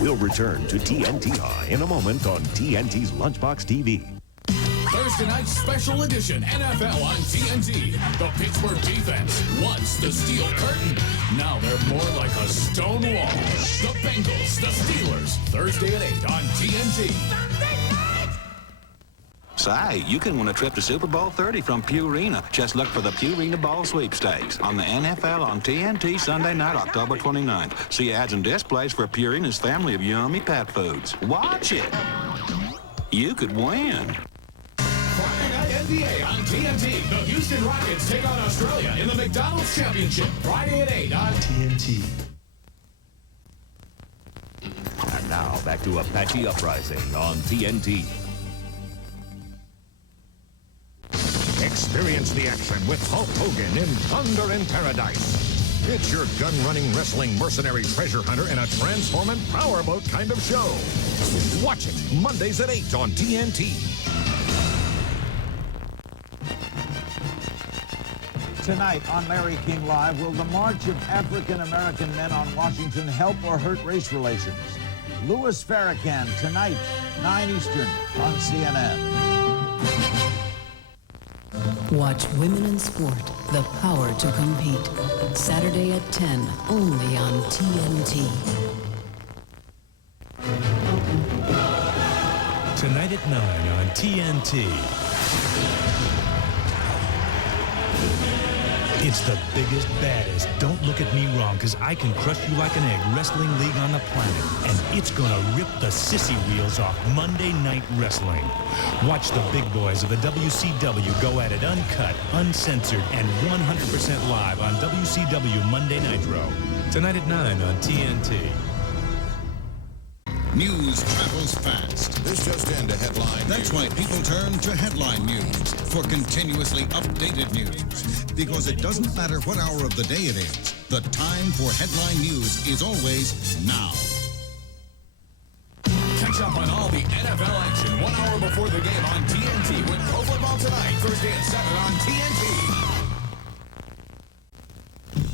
We'll return to TNT High in a moment on TNT's Lunchbox TV. Thursday night special edition NFL on TNT. The Pittsburgh defense, once the steel curtain, now they're more like a stone wall. The Bengals, the Steelers, Thursday at 8 on TNT. Say, you can win a trip to Super Bowl 30 from Purina. Just look for the Purina Bowl Sweepstakes on the NFL on TNT Sunday night, October 29th. See ads and displays for Purina's family of yummy pet foods. Watch it. You could win. Friday night NBA on TNT. The Houston Rockets take on Australia in the McDonald's Championship. Friday at 8 on TNT. And now back to Apache Uprising on TNT. Experience the action with Hulk Hogan in Thunder in Paradise. It's your gun-running wrestling mercenary treasure hunter in a transforming powerboat kind of show. Watch it Mondays at 8 on TNT. Tonight on Larry King Live, will the March of African-American Men on Washington help or hurt race relations? Louis Farrakhan tonight, 9 Eastern on CNN. Watch Women in Sport, The Power to Compete. Saturday at 10, only on TNT. Tonight at 9 on TNT. It's the biggest, baddest, don't look at me wrong, because I can crush you like an egg wrestling league on the planet. And it's going to rip the sissy wheels off Monday Night Wrestling. Watch the big boys of the WCW go at it uncut, uncensored, and 100% live on WCW Monday Nitro. Tonight at 9 on TNT. News travels fast. This just in, a headline. That's why people turn to headline news for continuously updated news. Because it doesn't matter what hour of the day it is, the time for headline news is always now. Catch up on all the NFL action 1 hour before the game on TNT with Pro Football Tonight, Thursday at 7 on TNT.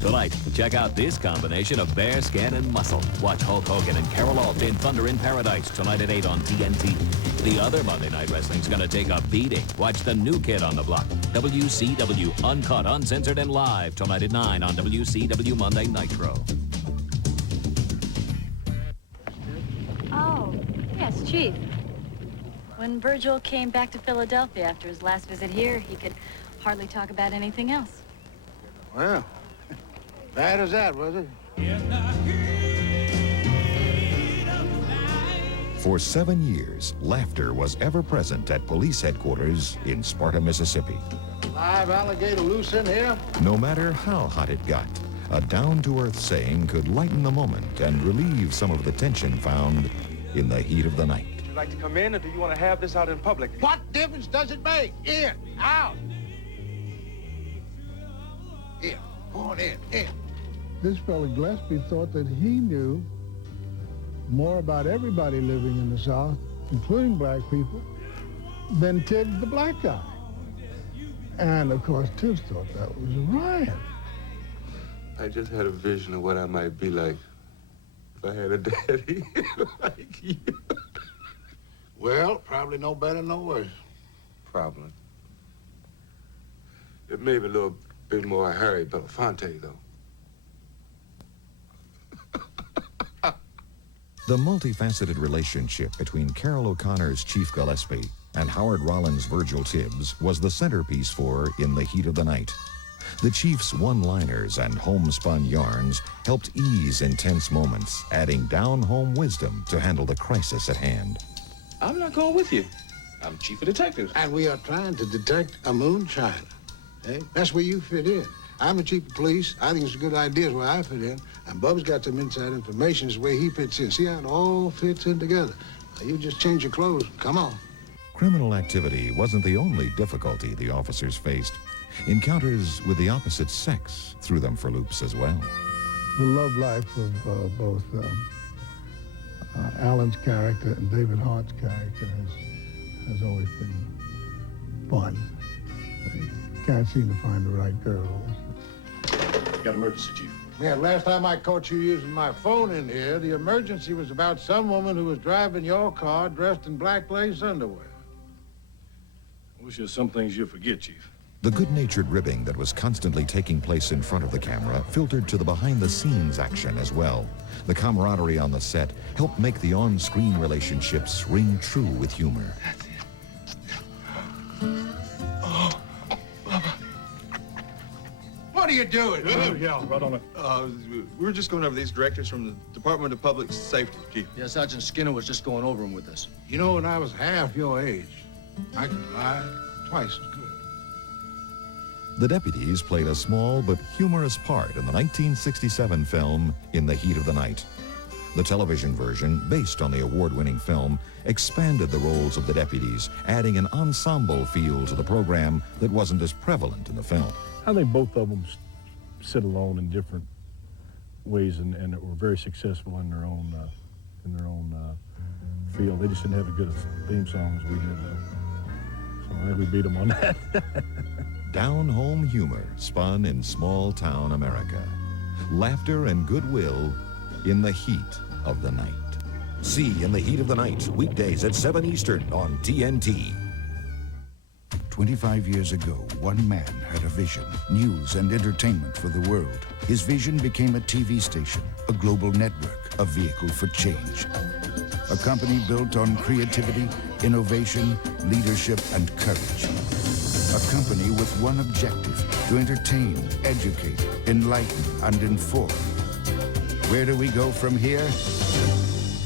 Tonight, check out this combination of bear skin and muscle. Watch Hulk Hogan and Carol Alt in Thunder in Paradise tonight at 8 on TNT. The other Monday Night Wrestling's going to take a beating. Watch the new kid on the block, WCW, uncut, uncensored, and live tonight at 9 on WCW Monday Nitro. Oh, yes, Chief. When Virgil came back to Philadelphia after his last visit here, he could hardly talk about anything else. Well, bad as that, was it? For 7 years, laughter was ever present at police headquarters in Sparta, Mississippi. Live alligator loose in here? No matter how hot it got, a down-to-earth saying could lighten the moment and relieve some of the tension found in the heat of the night. Would you like to come in, or do you want to have this out in public? What difference does it make? In, out. In, on in. This fella Gillespie thought that he knew more about everybody living in the South, including black people, than Ted the black guy. And of course, Tibbs thought that was a riot. I just had a vision of what I might be like if I had a daddy like you. Well, probably no better, no worse. Probably. It may be a little bit more Harry Belafonte, though. The multifaceted relationship between Carol O'Connor's Chief Gillespie and Howard Rollins' Virgil Tibbs was the centerpiece for In the Heat of the Night. The Chief's one-liners and homespun yarns helped ease intense moments, adding down-home wisdom to handle the crisis at hand. I'm not going with you. I'm chief of detectives. And we are trying to detect a moonshiner. Hey, that's where you fit in. I'm the chief of police. I think it's a good idea where I fit in. And Bub's got some inside information is where he fits in. See how it all fits in together. Now, you just change your clothes. Come on. Criminal activity wasn't the only difficulty the officers faced. Encounters with the opposite sex threw them for loops as well. The love life of both Alan's character and David Hart's character has always been fun. They can't seem to find the right girl. Got emergency, Chief. Man, last time I caught you using my phone in here, the emergency was about some woman who was driving your car dressed in black lace underwear. Wish there's some things you forget, Chief. The good-natured ribbing that was constantly taking place in front of the camera filtered to the behind-the-scenes action as well. The camaraderie on the set helped make the on-screen relationships ring true with humor. Oh, Bubba. What are you doing? Yeah, right on it. We were just going over these directives from the Department of Public Safety, Chief. Yeah, Sergeant Skinner was just going over them with us. You know, when I was half your age, I could lie twice as good. The deputies played a small but humorous part in the 1967 film In the Heat of the Night. The television version, based on the award-winning film, expanded the roles of the deputies, adding an ensemble feel to the program that wasn't as prevalent in the film. I think both of them sit alone in different ways and were very successful in their own field. They just didn't have as good a theme song as we did, though. So I think we beat them on that. Down-home humor spun in small-town America. Laughter and goodwill in the heat of the night. See In the Heat of the Night, weekdays at 7 Eastern on TNT. 25 years ago, one man had a vision, news and entertainment for the world. His vision became a TV station, a global network, a vehicle for change. A company built on creativity, innovation, leadership, and courage. A company with one objective, to entertain, educate, enlighten, and inform. Where do we go from here?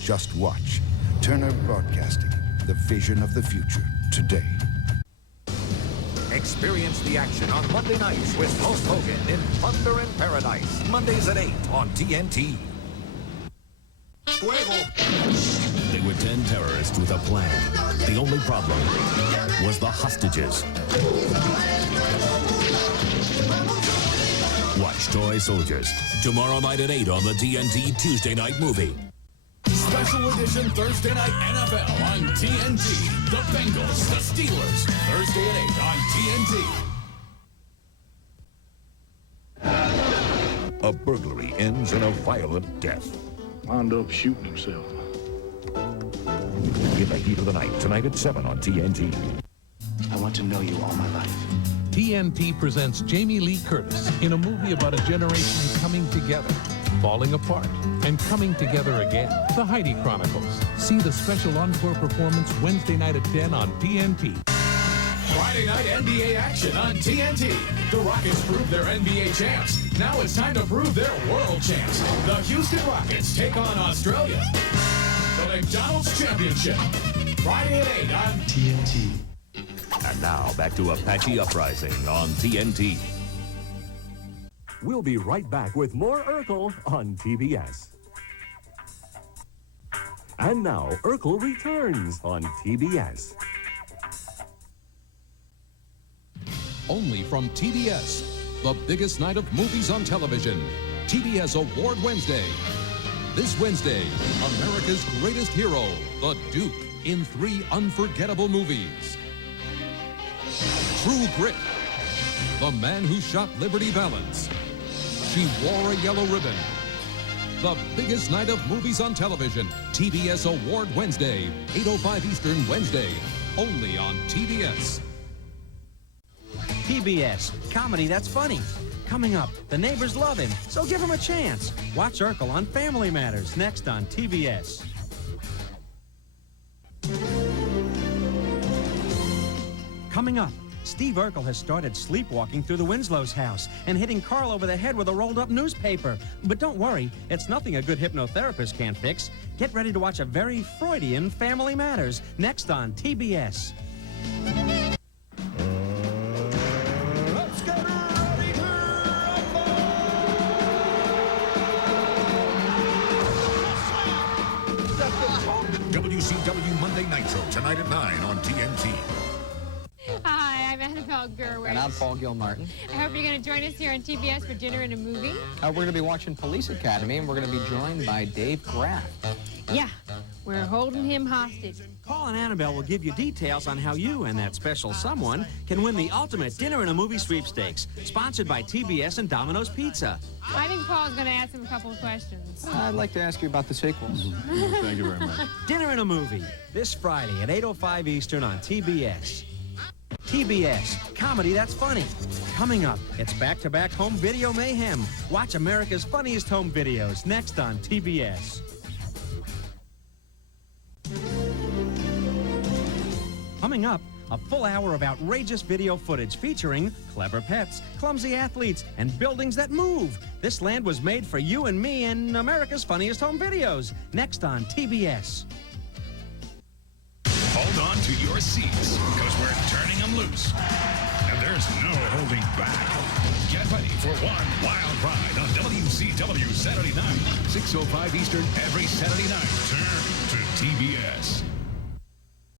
Just watch. Turner Broadcasting, the vision of the future, today. Experience the action on Monday nights with Hulk Hogan in Thunder in Paradise. Mondays at 8 on TNT. They were 10 terrorists with a plan. The only problem was the hostages. Watch Toy Soldiers tomorrow night at 8 on the TNT Tuesday Night Movie. Special edition Thursday Night NFL on TNT. The Bengals, the Steelers. Thursday at 8 on TNT. A burglary ends in a violent death. Wound up shooting himself. In the Heat of the Night, tonight at 7 on TNT. I want to know you all my life. TNT presents Jamie Lee Curtis in a movie about a generation coming together, falling apart, and coming together again. The Heidi Chronicles. See the special encore performance Wednesday night at 10 on TNT. Friday night NBA action on TNT. The Rockets proved they're NBA champs. Now it's time to prove they're world champs. The Houston Rockets take on Australia. The McDonald's Championship. Friday at 8 on TNT. And now back to Apache Uprising on TNT. We'll be right back with more Urkel on TBS. And now, Urkel returns on TBS. Only from TBS, the biggest night of movies on television, TBS Award Wednesday. This Wednesday, America's greatest hero, the Duke, in 3 unforgettable movies. True Grit, The Man Who Shot Liberty Valance. She Wore a Yellow Ribbon. The biggest night of movies on television, TBS Award Wednesday, 8:05 Eastern Wednesday, only on TBS. TBS, comedy that's funny. Coming up, the neighbors love him, so give him a chance. Watch Urkel on Family Matters, next on TBS. Coming up, Steve Urkel has started sleepwalking through the Winslow's house and hitting Carl over the head with a rolled-up newspaper. But don't worry, it's nothing a good hypnotherapist can't fix. Get ready to watch a very Freudian Family Matters, next on TBS. WCW Monday Nitro, tonight at 9 on TNT. Hi, I'm Annabelle Gerwitz. And I'm Paul Gilmartin. I hope you're going to join us here on TBS for dinner and a movie. We're going to be watching Police Academy, and we're going to be joined by Dave Graff. Yeah, We're holding him hostage. Paul and Annabelle will give you details on how you and that special someone can win the ultimate dinner and a movie sweepstakes, sponsored by TBS and Domino's Pizza. I think Paul's going to ask him a couple of questions. I'd like to ask you about the sequels. Thank you very much. Dinner and a Movie, this Friday at 8:05 Eastern on TBS. TBS, comedy that's funny. Coming up, it's back-to-back home video mayhem. Watch America's funniest home videos next on TBS. Coming up, a full hour of outrageous video footage featuring clever pets, clumsy athletes, and buildings that move. This land was made for you and me and America's funniest home videos. Next on TBS. Hold on to your seats, because we're turning them loose. And there's no holding back. Get ready for one wild ride on WCW Saturday night, 6:05 Eastern every Saturday night. Turn to TBS.